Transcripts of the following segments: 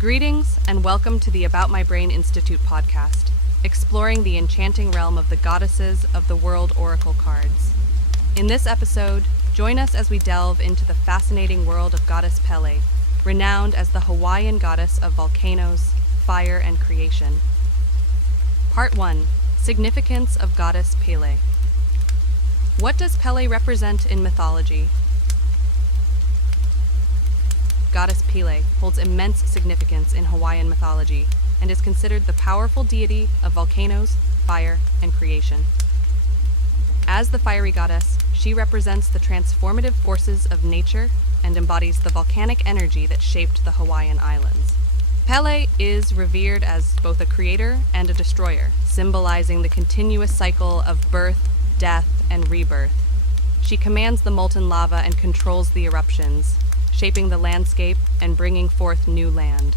Greetings and welcome to the About My Brain Institute podcast, exploring the enchanting realm of the goddesses of the world oracle cards. In this episode, join us as we delve into the fascinating world of Goddess Pele, renowned as the Hawaiian goddess of volcanoes, fire, and creation. Part 1. Significance of Goddess Pele. What does Pele represent in mythology? Goddess Pele holds immense significance in Hawaiian mythology and is considered the powerful deity of volcanoes, fire, and creation. As the fiery goddess, she represents the transformative forces of nature and embodies the volcanic energy that shaped the Hawaiian Islands. Pele is revered as both a creator and a destroyer, symbolizing the continuous cycle of birth, death, and rebirth. She commands the molten lava and controls the eruptions, shaping the landscape and bringing forth new land.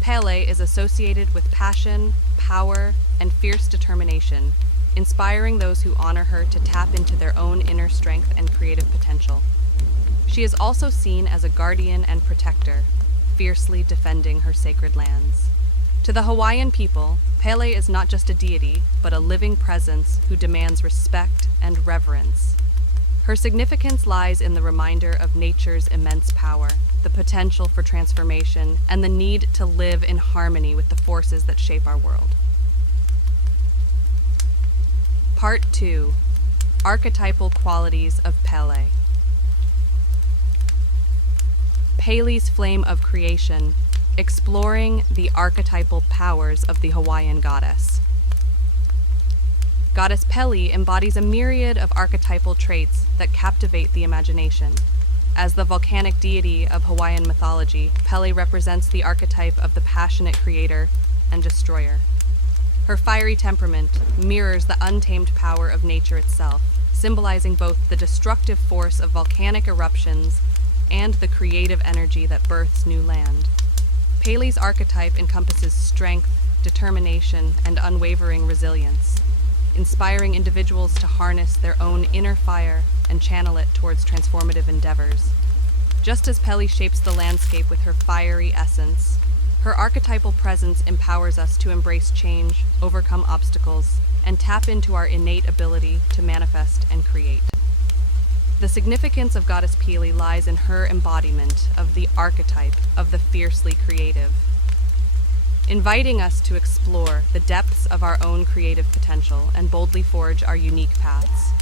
Pele is associated with passion, power, and fierce determination, inspiring those who honor her to tap into their own inner strength and creative potential. She is also seen as a guardian and protector, fiercely defending her sacred lands. To the Hawaiian people, Pele is not just a deity, but a living presence who demands respect and reverence. Her significance lies in the reminder of nature's immense power, the potential for transformation, and the need to live in harmony with the forces that shape our world. Part 2. Archetypal qualities of Pele. Pele's flame of creation, exploring the archetypal powers of the Hawaiian goddess. Goddess Pele embodies a myriad of archetypal traits that captivate the imagination. As the volcanic deity of Hawaiian mythology, Pele represents the archetype of the passionate creator and destroyer. Her fiery temperament mirrors the untamed power of nature itself, symbolizing both the destructive force of volcanic eruptions and the creative energy that births new land. Pele's archetype encompasses strength, determination, and unwavering resilience, inspiring individuals to harness their own inner fire and channel it towards transformative endeavors. Just as Pele shapes the landscape with her fiery essence, her archetypal presence empowers us to embrace change, overcome obstacles, and tap into our innate ability to manifest and create. The significance of Goddess Pele lies in her embodiment of the archetype of the fiercely creative, inviting us to explore the depths of our own creative potential and boldly forge our unique paths.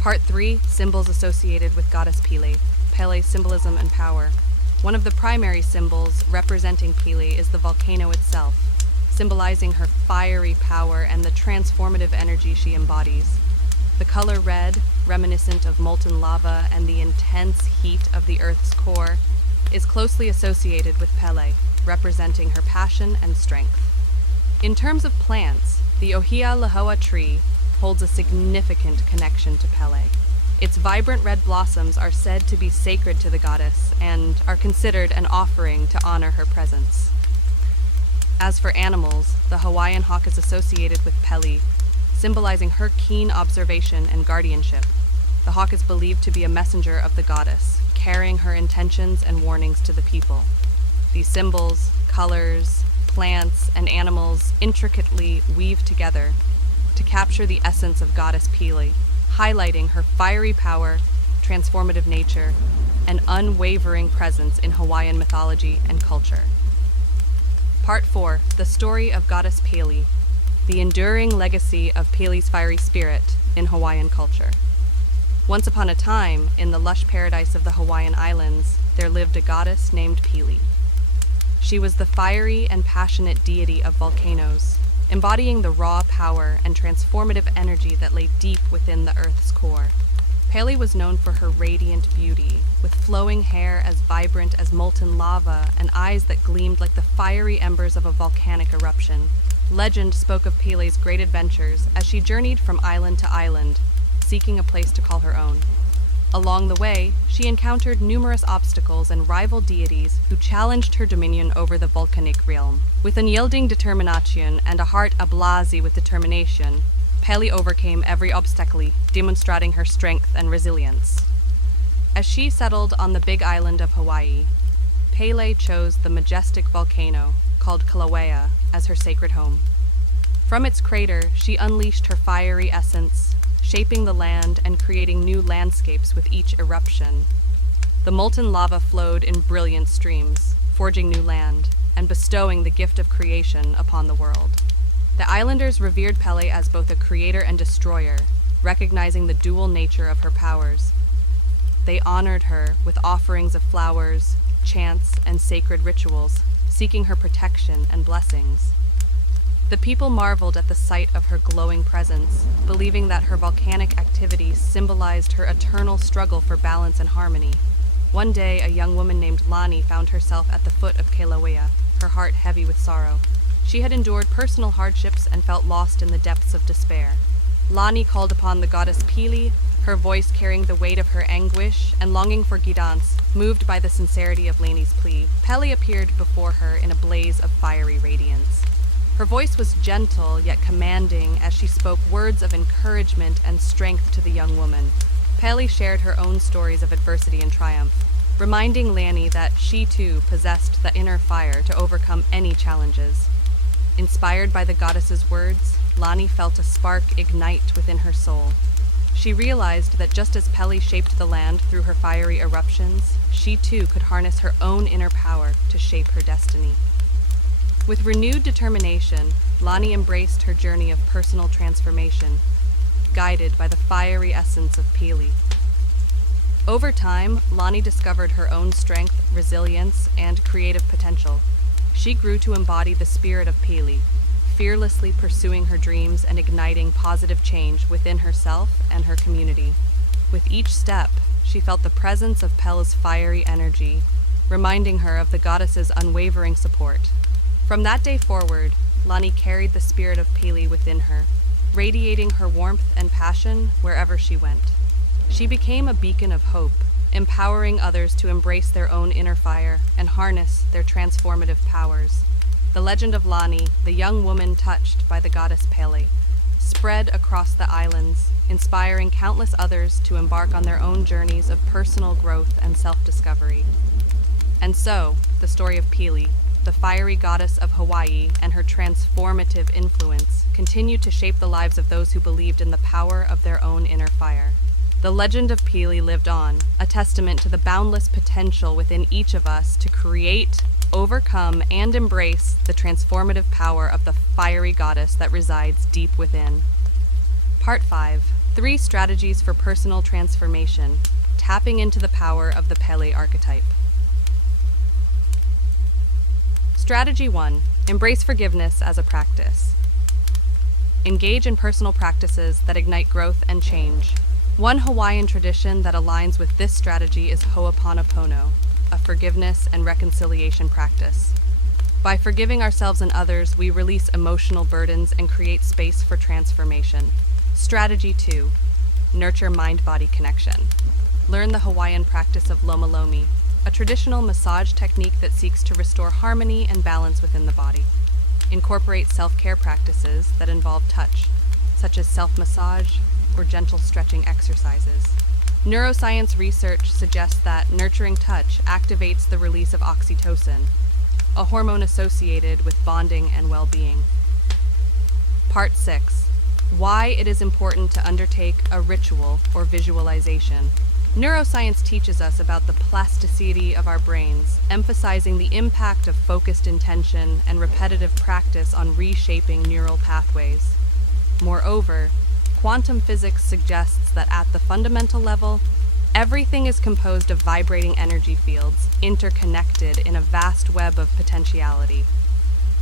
Part 3. Symbols associated with Goddess Pele. Pele's symbolism and power. One of the primary symbols representing Pele is the volcano itself, symbolizing her fiery power and the transformative energy she embodies. The color red, reminiscent of molten lava and the intense heat of the Earth's core, is closely associated with Pele, representing her passion and strength. In terms of plants, the Ohia Lahoa tree holds a significant connection to Pele. Its vibrant red blossoms are said to be sacred to the goddess and are considered an offering to honor her presence. As for animals, the Hawaiian hawk is associated with Pele, symbolizing her keen observation and guardianship. The hawk is believed to be a messenger of the goddess, carrying her intentions and warnings to the people. These symbols, colors, plants, and animals intricately weave together to capture the essence of Goddess Pele, highlighting her fiery power, transformative nature, and unwavering presence in Hawaiian mythology and culture. Part 4. The story of Goddess Pele, the enduring legacy of Pele's fiery spirit in Hawaiian culture. Once upon a time, in the lush paradise of the Hawaiian Islands, there lived a goddess named Pele. She was the fiery and passionate deity of volcanoes, embodying the raw power and transformative energy that lay deep within the Earth's core. Pele was known for her radiant beauty, with flowing hair as vibrant as molten lava and eyes that gleamed like the fiery embers of a volcanic eruption. Legend spoke of Pele's great adventures as she journeyed from island to island, seeking a place to call her own. Along the way, she encountered numerous obstacles and rival deities who challenged her dominion over the volcanic realm. With unyielding determination and a heart ablaze with determination, Pele overcame every obstacle, demonstrating her strength and resilience. As she settled on the big island of Hawaii, Pele chose the majestic volcano, called Kilauea, as her sacred home. From its crater, she unleashed her fiery essence, shaping the land and creating new landscapes with each eruption. The molten lava flowed in brilliant streams, forging new land and bestowing the gift of creation upon the world. The islanders revered Pele as both a creator and destroyer, recognizing the dual nature of her powers. They honored her with offerings of flowers, chants, and sacred rituals, seeking her protection and blessings. The people marveled at the sight of her glowing presence, believing that her volcanic activity symbolized her eternal struggle for balance and harmony. One day, a young woman named Lani found herself at the foot of Kilauea, her heart heavy with sorrow. She had endured personal hardships and felt lost in the depths of despair. Lani called upon the goddess Pele, her voice carrying the weight of her anguish and longing for guidance. Moved by the sincerity of Lani's plea, Pele appeared before her in a blaze of fiery radiance. Her voice was gentle yet commanding as she spoke words of encouragement and strength to the young woman. Pele shared her own stories of adversity and triumph, reminding Lani that she too possessed the inner fire to overcome any challenges. Inspired by the goddess's words, Lani felt a spark ignite within her soul. She realized that just as Pele shaped the land through her fiery eruptions, she too could harness her own inner power to shape her destiny. With renewed determination, Lani embraced her journey of personal transformation, guided by the fiery essence of Pele. Over time, Lani discovered her own strength, resilience, and creative potential. She grew to embody the spirit of Pele, fearlessly pursuing her dreams and igniting positive change within herself and her community. With each step, she felt the presence of Pelle's fiery energy, reminding her of the goddess's unwavering support. From that day forward, Lani carried the spirit of Pele within her, radiating her warmth and passion wherever she went. She became a beacon of hope, empowering others to embrace their own inner fire and harness their transformative powers. The legend of Lani, the young woman touched by the goddess Pele, spread across the islands, inspiring countless others to embark on their own journeys of personal growth and self-discovery. And so, the story of Pele, the fiery goddess of Hawaii, and her transformative influence continued to shape the lives of those who believed in the power of their own inner fire. The legend of Pele lived on, a testament to the boundless potential within each of us to create, overcome, and embrace the transformative power of the fiery goddess that resides deep within. Part 5. 3 Strategies for Personal Transformation, Tapping into the Power of the Pele Archetype. Strategy 1. Embrace forgiveness as a practice. Engage in personal practices that ignite growth and change. One Hawaiian tradition that aligns with this strategy is Ho'oponopono, a forgiveness and reconciliation practice. By forgiving ourselves and others, we release emotional burdens and create space for transformation. Strategy 2. Nurture mind-body connection. Learn the Hawaiian practice of loma lomi, a traditional massage technique that seeks to restore harmony and balance within the body. Incorporate self-care practices that involve touch, such as self-massage or gentle stretching exercises. Neuroscience research suggests that nurturing touch activates the release of oxytocin, a hormone associated with bonding and well-being. Part 6. Why it is important to undertake a ritual or visualization. Neuroscience teaches us about the plasticity of our brains, emphasizing the impact of focused intention and repetitive practice on reshaping neural pathways. Moreover, quantum physics suggests that at the fundamental level, everything is composed of vibrating energy fields, interconnected in a vast web of potentiality.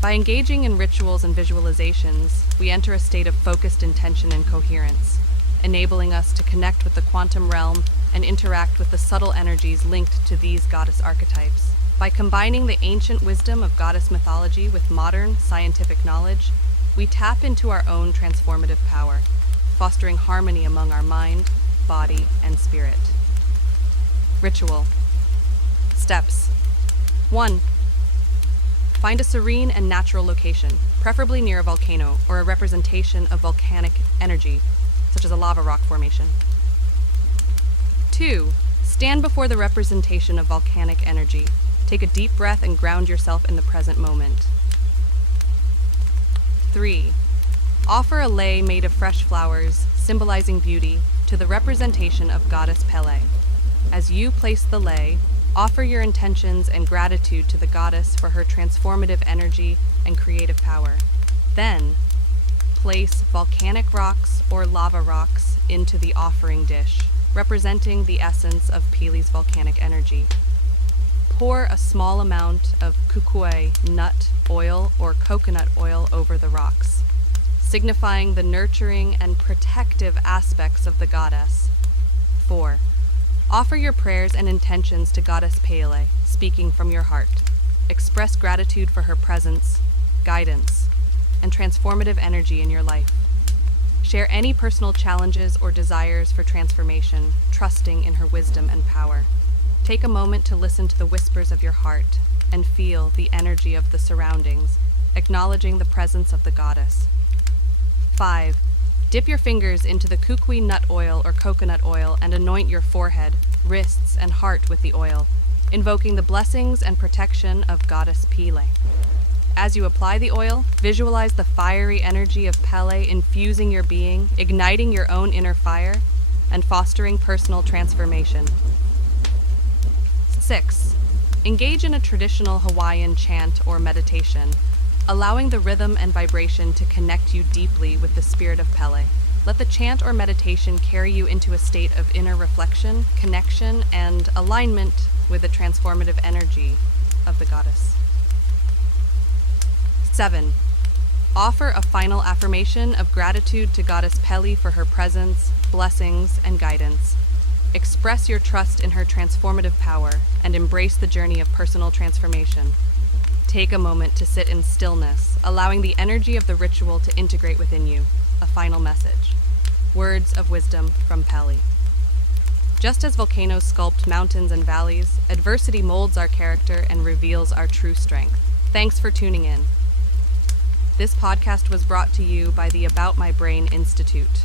By engaging in rituals and visualizations, we enter a state of focused intention and coherence, enabling us to connect with the quantum realm and interact with the subtle energies linked to these goddess archetypes. By combining the ancient wisdom of goddess mythology with modern scientific knowledge, we tap into our own transformative power, fostering harmony among our mind, body, and spirit. Ritual. Steps. 1. Find a serene and natural location, preferably near a volcano or a representation of volcanic energy, such as a lava rock formation. 2. Stand before the representation of volcanic energy. Take a deep breath and ground yourself in the present moment. 3. Offer a lei made of fresh flowers, symbolizing beauty, to the representation of Goddess Pele. As you place the lei, offer your intentions and gratitude to the goddess for her transformative energy and creative power. Then, place volcanic rocks or lava rocks into the offering dish, representing the essence of Pele's volcanic energy. Pour a small amount of kukui nut oil or coconut oil over the rocks, signifying the nurturing and protective aspects of the goddess. 4. Offer your prayers and intentions to Goddess Pele, speaking from your heart. Express gratitude for her presence, guidance, and transformative energy in your life. Share any personal challenges or desires for transformation, trusting in her wisdom and power. Take a moment to listen to the whispers of your heart and feel the energy of the surroundings, acknowledging the presence of the goddess. 5. Dip your fingers into the kukui nut oil or coconut oil and anoint your forehead, wrists, and heart with the oil, invoking the blessings and protection of Goddess Pele. As you apply the oil, visualize the fiery energy of Pele infusing your being, igniting your own inner fire, and fostering personal transformation. 6. Engage in a traditional Hawaiian chant or meditation, allowing the rhythm and vibration to connect you deeply with the spirit of Pele. Let the chant or meditation carry you into a state of inner reflection, connection, and alignment with the transformative energy of the goddess. 7. Offer a final affirmation of gratitude to Goddess Pele for her presence, blessings, and guidance. Express your trust in her transformative power and embrace the journey of personal transformation. Take a moment to sit in stillness, allowing the energy of the ritual to integrate within you. A final message. Words of wisdom from Pele. Just as volcanoes sculpt mountains and valleys, adversity molds our character and reveals our true strength. Thanks for tuning in. This podcast was brought to you by the About My Brain Institute.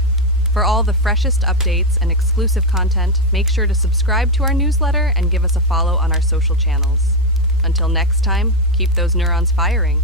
For all the freshest updates and exclusive content, make sure to subscribe to our newsletter and give us a follow on our social channels. Until next time, keep those neurons firing.